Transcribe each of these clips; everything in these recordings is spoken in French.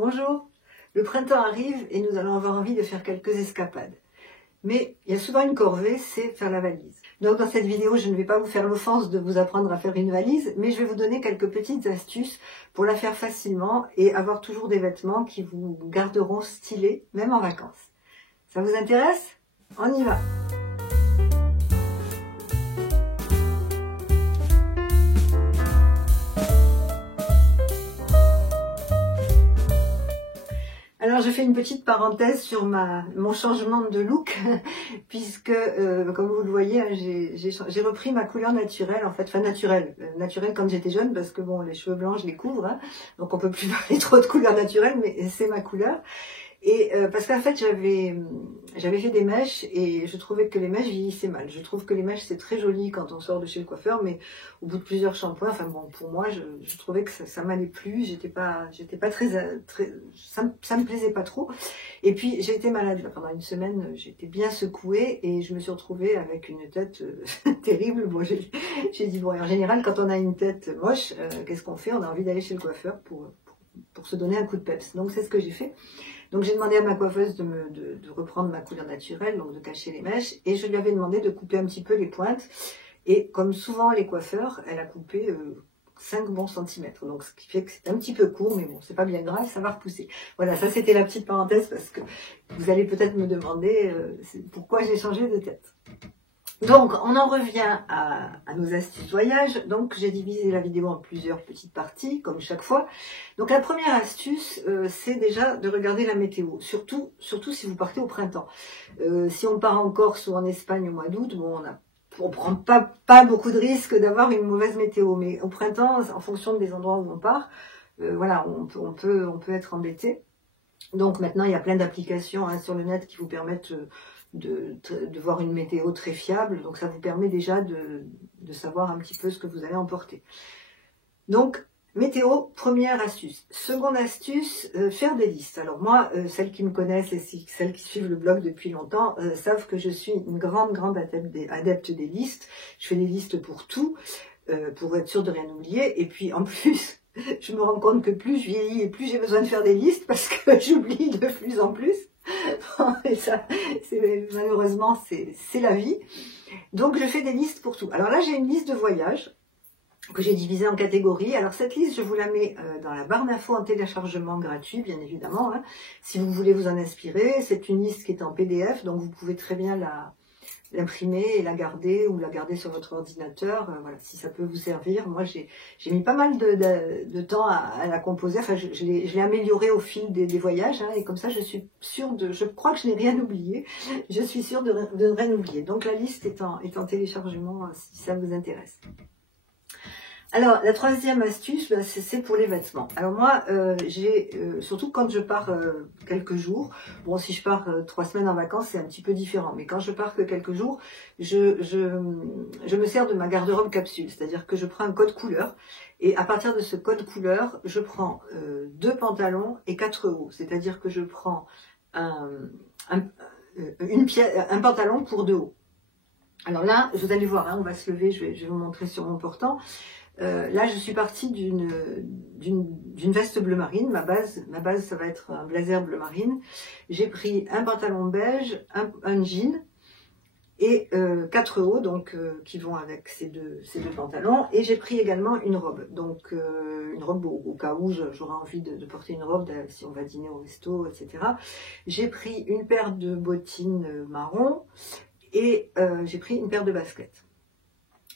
Bonjour, le printemps arrive et nous allons avoir envie de faire quelques escapades. Mais il y a souvent une corvée, c'est faire la valise. Donc dans cette vidéo, je ne vais pas vous faire l'offense de vous apprendre à faire une valise, mais je vais vous donner quelques petites astuces pour la faire facilement et avoir toujours des vêtements qui vous garderont stylés, même en vacances. Ça vous intéresse? On y va! Alors je fais une petite parenthèse sur mon changement de look puisque comme vous le voyez hein, j'ai repris ma couleur naturelle en fait, enfin naturelle quand j'étais jeune parce que bon les cheveux blancs je les couvre hein, donc on peut plus parler trop de couleur naturelle mais c'est ma couleur. Et parce qu'en fait j'avais fait des mèches et je trouvais que les mèches vieillissaient mal. Je trouve que les mèches c'est très joli quand on sort de chez le coiffeur, mais au bout de plusieurs shampoings, enfin bon pour moi je trouvais que ça m'allait plus. J'étais pas très ça me plaisait pas trop. Et puis j'ai été malade là, pendant une semaine, j'étais bien secouée et je me suis retrouvée avec une tête terrible. Bon j'ai dit bon en général quand on a une tête moche, qu'est-ce qu'on fait? On a envie d'aller chez le coiffeur pour se donner un coup de peps. Donc c'est ce que j'ai fait. Donc j'ai demandé à ma coiffeuse de reprendre ma couleur naturelle, donc de cacher les mèches, et je lui avais demandé de couper un petit peu les pointes. Et comme souvent les coiffeurs, elle a coupé 5 bons centimètres. Donc ce qui fait que c'est un petit peu court, mais bon, c'est pas bien grave, ça va repousser. Voilà, ça c'était la petite parenthèse parce que vous allez peut-être me demander pourquoi j'ai changé de tête. Donc, on en revient à nos astuces voyage. Donc, j'ai divisé la vidéo en plusieurs petites parties, comme chaque fois. Donc, la première astuce, c'est déjà de regarder la météo. Surtout si vous partez au printemps. Si on part en Corse ou en Espagne au mois d'août, bon, on prend pas beaucoup de risques d'avoir une mauvaise météo. Mais au printemps, en fonction des endroits où on part, voilà, on peut être embêté. Donc, maintenant, il y a plein d'applications hein, sur le net qui vous permettent de voir une météo très fiable, donc ça vous permet déjà de savoir un petit peu ce que vous allez emporter. Donc, météo, première astuce. Seconde astuce, faire des listes. Alors moi, celles qui me connaissent et celles qui suivent le blog depuis longtemps savent que je suis une grande adepte des listes. Je fais des listes pour tout, pour être sûre de rien oublier, et puis en plus, je me rends compte que plus je vieillis et plus j'ai besoin de faire des listes parce que j'oublie de plus en plus. Et ça, malheureusement, c'est la vie. Donc, je fais des listes pour tout. Alors là, j'ai une liste de voyage que j'ai divisée en catégories. Alors, cette liste, je vous la mets dans la barre d'infos en téléchargement gratuit, bien évidemment. Hein, si vous voulez vous en inspirer, c'est une liste qui est en PDF, donc vous pouvez très bien l'imprimer et la garder ou la garder sur votre ordinateur, voilà, si ça peut vous servir. Moi, j'ai mis pas mal de temps à la composer, enfin, je l'ai améliorée au fil des voyages, hein, et comme ça, je suis sûre je crois que je n'ai rien oublié, je suis sûre de ne rien oublier. Donc, la liste est en téléchargement, si ça vous intéresse. Alors, la troisième astuce, ben, c'est pour les vêtements. Alors moi, surtout quand je pars quelques jours, bon, si je pars 3 semaines en vacances, c'est un petit peu différent. Mais quand je pars que quelques jours, je me sers de ma garde-robe capsule. C'est-à-dire que je prends un code couleur. Et à partir de ce code couleur, je prends 2 pantalons et 4 hauts. C'est-à-dire que je prends un pantalon pour 2 hauts. Alors là, vous allez voir, hein, on va se lever, je vais vous montrer sur mon portant. Là, je suis partie d'une veste bleu marine. Ma base, ça va être un blazer bleu marine. J'ai pris un pantalon beige, un jean et 4 hauts, donc qui vont avec ces deux pantalons. Et j'ai pris également une robe. Donc une robe au cas où j'aurais envie de porter une robe si on va dîner au resto, etc. J'ai pris une paire de bottines marron et j'ai pris une paire de baskets.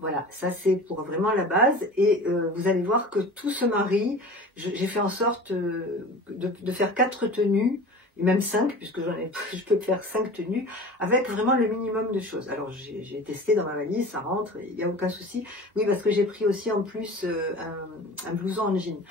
Voilà, ça c'est pour vraiment la base et vous allez voir que tout se marie. J'ai fait en sorte de faire 4 tenues, et même 5, puisque je peux faire 5 tenues, avec vraiment le minimum de choses. Alors j'ai testé dans ma valise, ça rentre, il n'y a aucun souci. Oui, parce que j'ai pris aussi en plus un blouson en jean.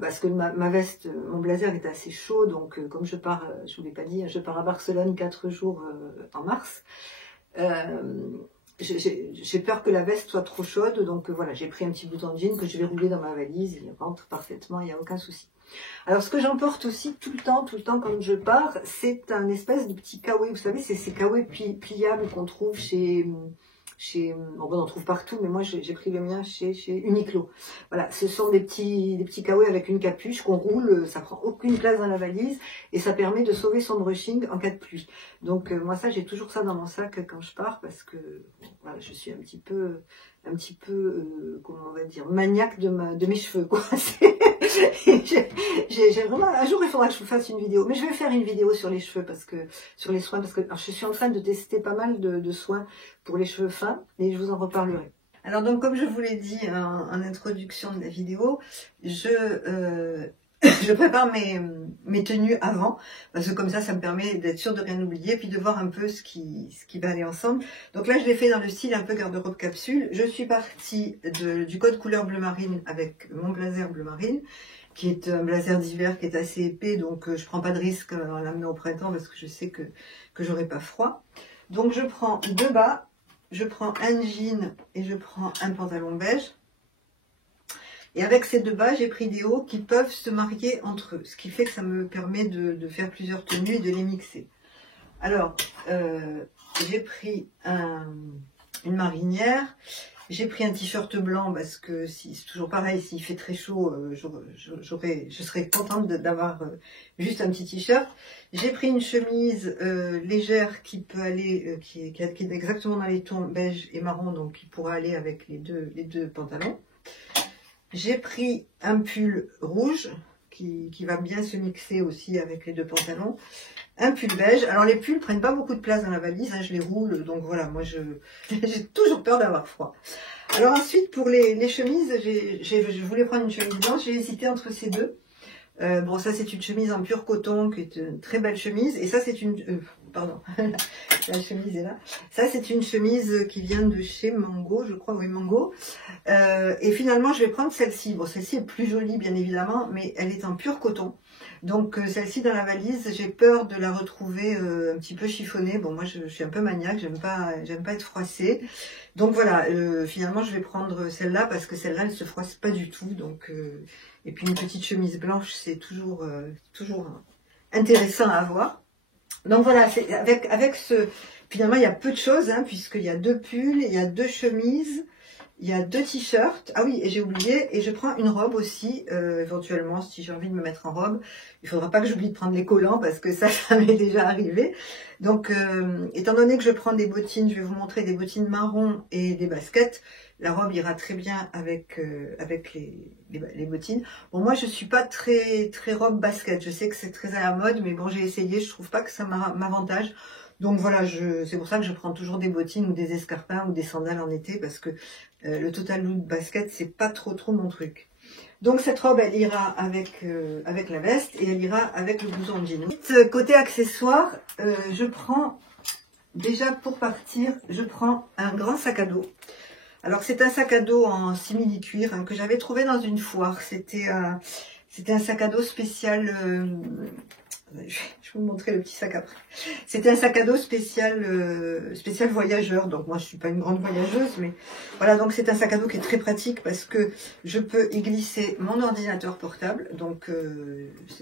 Parce que ma veste, mon blazer est assez chaud, donc comme je pars, je vous l'ai pas dit, je pars à Barcelone 4 jours en mars. J'ai peur que la veste soit trop chaude, donc voilà, j'ai pris un petit blouson de jean que je vais rouler dans ma valise, il rentre parfaitement, il n'y a aucun souci. Alors ce que j'emporte aussi tout le temps quand je pars, c'est un espèce de petit kawaii, vous savez, c'est ces kawaii pliables qu'on trouve chez bon, on en trouve partout, mais moi j'ai pris le mien chez Uniqlo. Voilà, ce sont des petits kawaii avec une capuche qu'on roule, ça prend aucune place dans la valise et ça permet de sauver son brushing en cas de pluie. Donc moi ça, j'ai toujours ça dans mon sac quand je pars parce que voilà, je suis un petit peu comment on va dire, maniaque de mes cheveux, quoi. J'ai vraiment, un jour il faudra que je vous fasse une vidéo, mais je vais faire une vidéo sur les cheveux sur les soins, parce que alors, je suis en train de tester pas mal de soins pour les cheveux fins et je vous en reparlerai. Alors donc comme je vous l'ai dit en introduction de la vidéo, je prépare mes tenues avant, parce que comme ça me permet d'être sûre de rien oublier, puis de voir un peu ce qui va aller ensemble. Donc là, je l'ai fait dans le style un peu garde-robe capsule. Je suis partie du code couleur bleu marine avec mon blazer bleu marine, qui est un blazer d'hiver qui est assez épais, donc je prends pas de risque en l'amenant au printemps, parce que je sais que j'aurai pas froid. Donc je prends deux bas, je prends un jean et je prends un pantalon beige. Et avec ces deux bas, j'ai pris des hauts qui peuvent se marier entre eux, ce qui fait que ça me permet de faire plusieurs tenues et de les mixer. Alors, j'ai pris une marinière, j'ai pris un t-shirt blanc parce que c'est toujours pareil, s'il fait très chaud, je serais contente d'avoir juste un petit t-shirt. J'ai pris une chemise légère qui peut aller, qui est exactement dans les tons beige et marron, donc qui pourra aller avec les deux pantalons. J'ai pris un pull rouge qui va bien se mixer aussi avec les deux pantalons. Un pull beige. Alors les pulls prennent pas beaucoup de place dans la valise, hein, je les roule, donc voilà, moi j'ai toujours peur d'avoir froid. Alors ensuite pour les chemises, je voulais prendre une chemise blanche, j'ai hésité entre ces deux. Bon, ça c'est une chemise en pur coton qui est une très belle chemise, et ça c'est une pardon, la chemise est là. Ça c'est une chemise qui vient de chez Mango, je crois, oui, Mango. Et finalement je vais prendre celle-ci. Bon, celle-ci est plus jolie bien évidemment, mais elle est en pur coton. Donc celle-ci dans la valise, j'ai peur de la retrouver un petit peu chiffonnée. Bon, moi je suis un peu maniaque, j'aime pas être froissée. Donc voilà, finalement je vais prendre celle-là parce que celle-là elle se froisse pas du tout. Donc et puis une petite chemise blanche, c'est toujours intéressant à avoir. Donc voilà, c'est avec ce, finalement il y a peu de choses, hein, puisqu'il y a deux pulls, il y a deux chemises, il y a deux t-shirts. Ah oui, et j'ai oublié, et je prends une robe aussi, éventuellement, si j'ai envie de me mettre en robe. Il ne faudra pas que j'oublie de prendre les collants, parce que ça m'est déjà arrivé. Donc, étant donné que je prends des bottines, je vais vous montrer des bottines marron et des baskets. La robe ira très bien avec les bottines. Bon, moi, je suis pas très robe basket. Je sais que c'est très à la mode, mais bon, j'ai essayé. Je trouve pas que ça m'avantage. Donc voilà, c'est pour ça que je prends toujours des bottines ou des escarpins ou des sandales en été, parce que le total look basket, c'est pas trop mon truc. Donc cette robe, elle ira avec la veste et elle ira avec le blouson en jean. Côté accessoires, je prends, déjà pour partir, je prends un grand sac à dos. Alors c'est un sac à dos en simili-cuir, hein, que j'avais trouvé dans une foire. C'était un sac à dos spécial. Je vais vous montrer le petit sac après. C'était un sac à dos spécial voyageur. Donc moi je suis pas une grande voyageuse, mais voilà, donc c'est un sac à dos qui est très pratique parce que je peux y glisser mon ordinateur portable. Donc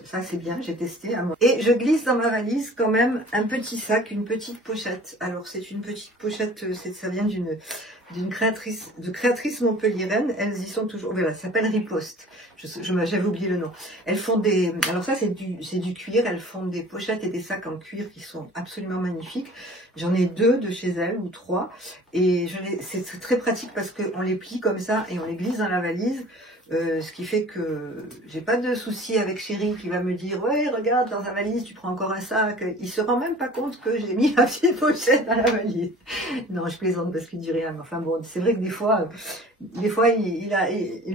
ça c'est bien, j'ai testé. Hein. Et je glisse dans ma valise quand même un petit sac, une petite pochette. Alors c'est une petite pochette, ça vient d'une créatrice montpelliéraine. Elles y sont toujours. Voilà, ça s'appelle Riposte. J'avais oublié le nom. Elles font alors ça c'est du cuir. Elles font des pochettes et des sacs en cuir qui sont absolument magnifiques. J'en ai 2 de chez elles ou 3. Et c'est très pratique parce qu'on les plie comme ça et on les glisse dans la valise. Ce qui fait que j'ai pas de souci avec Chéri qui va me dire ouais, regarde, dans ta valise tu prends encore un sac. Il se rend même pas compte que j'ai mis ma petite pochette dans la valise. Non, je plaisante parce qu'il dit rien, mais enfin bon, c'est vrai que des fois il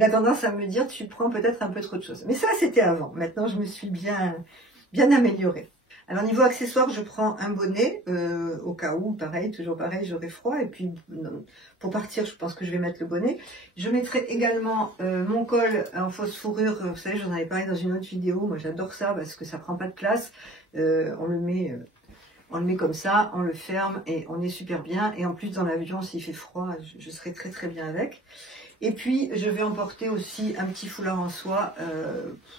a tendance à me dire tu prends peut-être un peu trop de choses. Mais ça c'était avant. Maintenant je me suis bien améliorée. Alors niveau accessoires, je prends un bonnet au cas où, toujours pareil, j'aurai froid. Et puis pour partir, je pense que je vais mettre le bonnet. Je mettrai également mon col en fausse fourrure. Vous savez, j'en avais parlé dans une autre vidéo. Moi, j'adore ça parce que ça prend pas de place. On le met comme ça, on le ferme et on est super bien. Et en plus, dans l'avion, s'il fait froid, je serai très bien avec. Et puis, je vais emporter aussi un petit foulard en soie.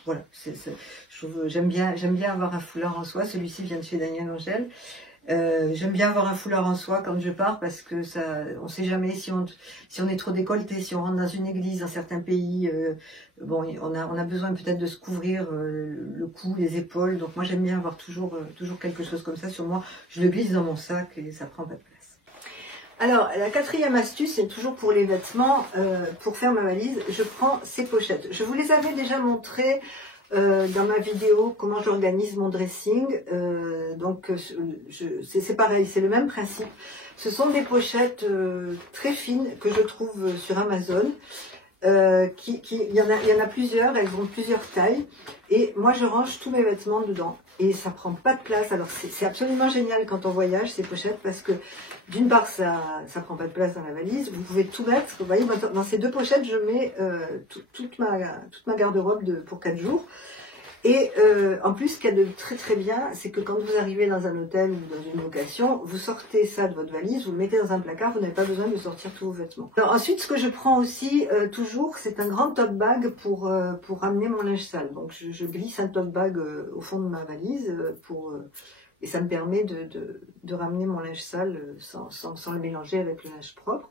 Voilà, j'aime bien avoir un foulard en soie. Celui-ci vient de chez Daniel Angèle. J'aime bien avoir un foulard en soie quand je pars parce que ça, on sait jamais si on est trop décolleté, si on rentre dans une église dans certains pays, bon, on a besoin peut-être de se couvrir le cou, les épaules. Donc moi j'aime bien avoir toujours quelque chose comme ça sur moi. Je le glisse dans mon sac et ça prend pas de place. Alors la quatrième astuce, c'est toujours pour les vêtements, pour faire ma valise, je prends ces pochettes. Je vous les avais déjà montrées dans ma vidéo comment j'organise mon dressing, donc c'est pareil, c'est le même principe. Ce sont des pochettes très fines que je trouve sur Amazon. Il y en a plusieurs, elles ont plusieurs tailles, et moi je range tous mes vêtements dedans et ça prend pas de place. Alors c'est absolument génial quand on voyage, ces pochettes, parce que d'une part ça prend pas de place dans la valise, vous pouvez tout mettre. Vous voyez, dans ces deux pochettes je mets toute ma garde-robe pour 4 jours. Et en plus, ce qu'il y a de très très bien, c'est que quand vous arrivez dans un hôtel ou dans une location, vous sortez ça de votre valise, vous le mettez dans un placard, vous n'avez pas besoin de sortir tous vos vêtements. Alors ensuite, ce que je prends aussi toujours, c'est un grand top bag pour ramener mon linge sale. Donc je glisse un top bag au fond de ma valise et ça me permet de ramener mon linge sale sans le mélanger avec le linge propre.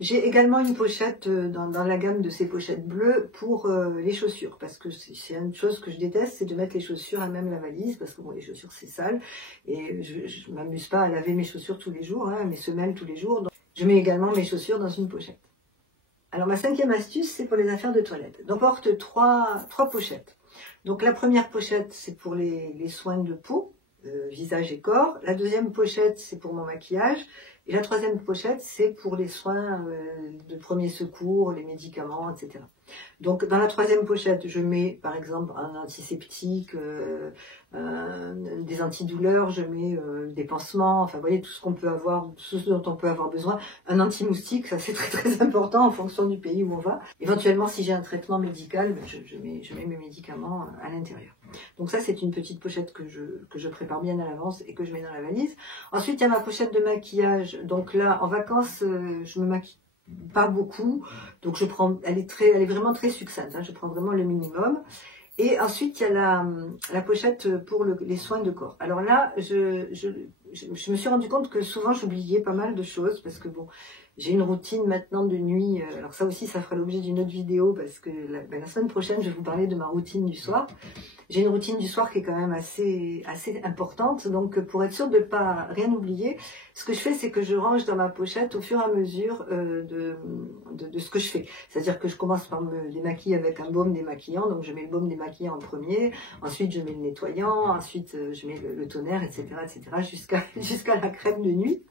J'ai également une pochette dans la gamme de ces pochettes bleues pour les chaussures, parce que c'est une chose que je déteste, c'est de mettre les chaussures à même la valise, parce que bon, les chaussures c'est sale, et je ne m'amuse pas à laver mes chaussures tous les jours, hein, mes semelles tous les jours, donc je mets également mes chaussures dans une pochette. Alors ma cinquième astuce, c'est pour les affaires de toilette. Donc on porte trois pochettes. Donc la première pochette, c'est pour les soins de peau, visage et corps. La deuxième pochette, c'est pour mon maquillage. Et la troisième pochette, c'est pour les soins de premier secours, les médicaments, etc. Donc dans la troisième pochette, je mets par exemple un antiseptique, des antidouleurs, je mets des pansements, enfin vous voyez tout ce qu'on peut avoir, tout ce dont on peut avoir besoin. Un anti-moustique, ça c'est très très important en fonction du pays où on va. Éventuellement, si j'ai un traitement médical, je mets mes médicaments à l'intérieur. Donc ça c'est une petite pochette que je prépare bien à l'avance et que je mets dans la valise. Ensuite il y a ma pochette de maquillage. Donc là en vacances je me maquille pas beaucoup, donc je prends, elle est vraiment très succincte, hein, je prends vraiment le minimum. Et ensuite il y a la pochette pour les soins de corps. Alors là je me suis rendu compte que souvent j'oubliais pas mal de choses, parce que bon, j'ai une routine maintenant de nuit, alors ça aussi ça fera l'objet d'une autre vidéo, parce que la semaine prochaine je vais vous parler de ma routine du soir. J'ai une routine du soir qui est quand même assez importante, donc pour être sûre de ne pas rien oublier, ce que je fais, c'est que je range dans ma pochette au fur et à mesure de ce que je fais. C'est-à-dire que je commence par me démaquiller avec un baume démaquillant, donc je mets le baume démaquillant en premier, ensuite je mets le nettoyant, ensuite je mets le tonnerre, etc., jusqu'à la crème de nuit.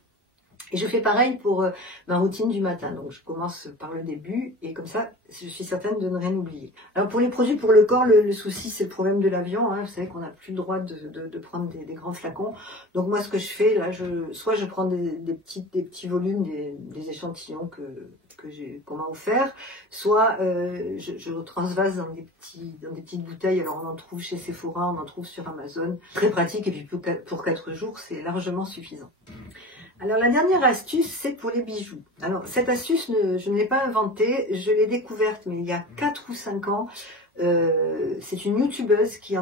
Et je fais pareil pour ma routine du matin. Donc je commence par le début et comme ça, je suis certaine de ne rien oublier. Alors pour les produits pour le corps, le souci c'est le problème de l'avion. Hein. Vous savez qu'on n'a plus le droit de prendre des grands flacons. Donc moi ce que je fais, là, soit je prends des petits volumes, des échantillons qu'on m'a offert, soit je transvase dans des petites bouteilles. Alors on en trouve chez Sephora, on en trouve sur Amazon. Très pratique, et puis pour 4 jours, c'est largement suffisant. Alors la dernière astuce, c'est pour les bijoux. Alors cette astuce, je ne l'ai pas inventée, je l'ai découverte mais il y a 4 ou 5 ans. C'est une youtubeuse qui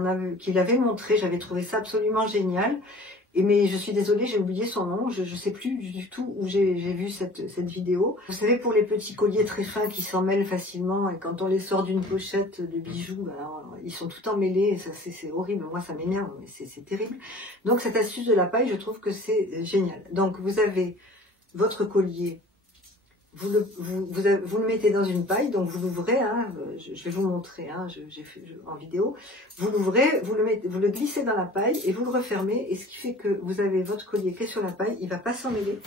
l'avait montré, j'avais trouvé ça absolument génial. Mais je suis désolée, j'ai oublié son nom, je ne sais plus du tout où j'ai vu cette vidéo. Vous savez, pour les petits colliers très fins qui s'en mêlent facilement, et quand on les sort d'une pochette de bijoux, ben, ils sont tout emmêlés, c'est horrible, moi ça m'énerve, mais c'est terrible. Donc cette astuce de la paille, je trouve que c'est génial. Donc vous avez votre collier, vous le mettez dans une paille, donc vous l'ouvrez, hein, je vais vous montrer, hein, j'ai fait en vidéo, vous l'ouvrez, vous le glissez dans la paille et vous le refermez, et ce qui fait que vous avez votre collier qui est sur la paille, il ne va pas s'en mêler,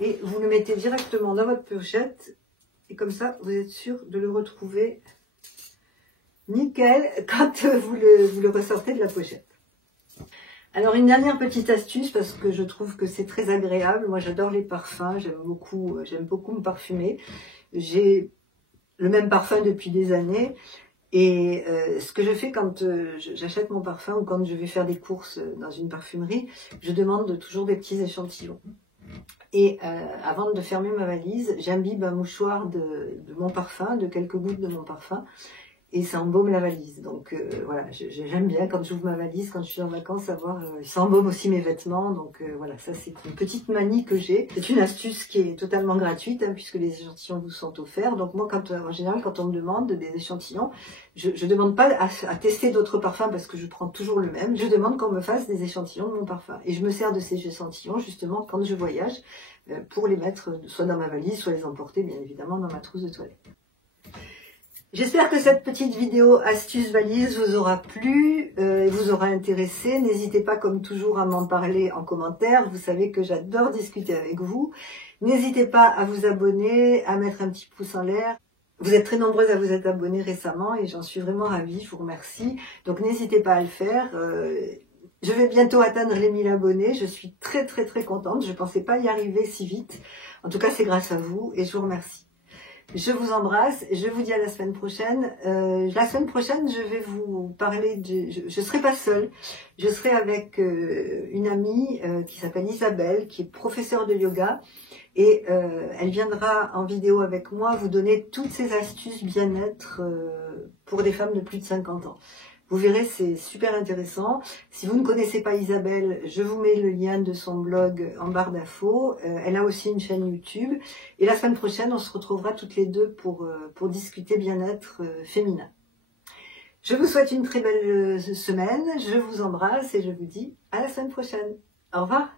et vous le mettez directement dans votre pochette, et comme ça vous êtes sûr de le retrouver nickel quand vous le ressortez de la pochette. Alors une dernière petite astuce, parce que je trouve que c'est très agréable. Moi j'adore les parfums, j'aime beaucoup me parfumer. J'ai le même parfum depuis des années. Et ce que je fais quand j'achète mon parfum ou quand je vais faire des courses dans une parfumerie, je demande toujours des petits échantillons. Et avant de fermer ma valise, j'imbibe un mouchoir de mon parfum, de quelques gouttes de mon parfum. et ça embaume la valise. Donc voilà, j'aime bien quand j'ouvre ma valise, quand je suis en vacances, savoir, ça embaume aussi mes vêtements. Donc voilà, ça c'est une petite manie que j'ai. C'est une astuce qui est totalement gratuite, hein, puisque les échantillons vous sont offerts. Donc moi, en général, quand on me demande des échantillons, je demande pas à tester d'autres parfums parce que je prends toujours le même. Je demande qu'on me fasse des échantillons de mon parfum. Et je me sers de ces échantillons justement quand je voyage pour les mettre soit dans ma valise, soit les emporter bien évidemment dans ma trousse de toilette. J'espère que cette petite vidéo astuce valise vous aura plu et vous aura intéressé. N'hésitez pas comme toujours à m'en parler en commentaire. Vous savez que j'adore discuter avec vous. N'hésitez pas à vous abonner, à mettre un petit pouce en l'air. Vous êtes très nombreuses à vous être abonnées récemment et j'en suis vraiment ravie, je vous remercie. Donc n'hésitez pas à le faire. Je vais bientôt atteindre les 1000 abonnés. Je suis très contente. Je ne pensais pas y arriver si vite. En tout cas, c'est grâce à vous et je vous remercie. Je vous embrasse, je vous dis à la semaine prochaine. La semaine prochaine, je vais vous parler je serai pas seule, je serai avec une amie qui s'appelle Isabelle, qui est professeure de yoga, et elle viendra en vidéo avec moi vous donner toutes ces astuces bien-être pour des femmes de plus de 50 ans. Vous verrez, c'est super intéressant. Si vous ne connaissez pas Isabelle, je vous mets le lien de son blog en barre d'infos. Elle a aussi une chaîne YouTube. Et la semaine prochaine, on se retrouvera toutes les deux pour discuter bien-être féminin. Je vous souhaite une très belle semaine. Je vous embrasse et je vous dis à la semaine prochaine. Au revoir.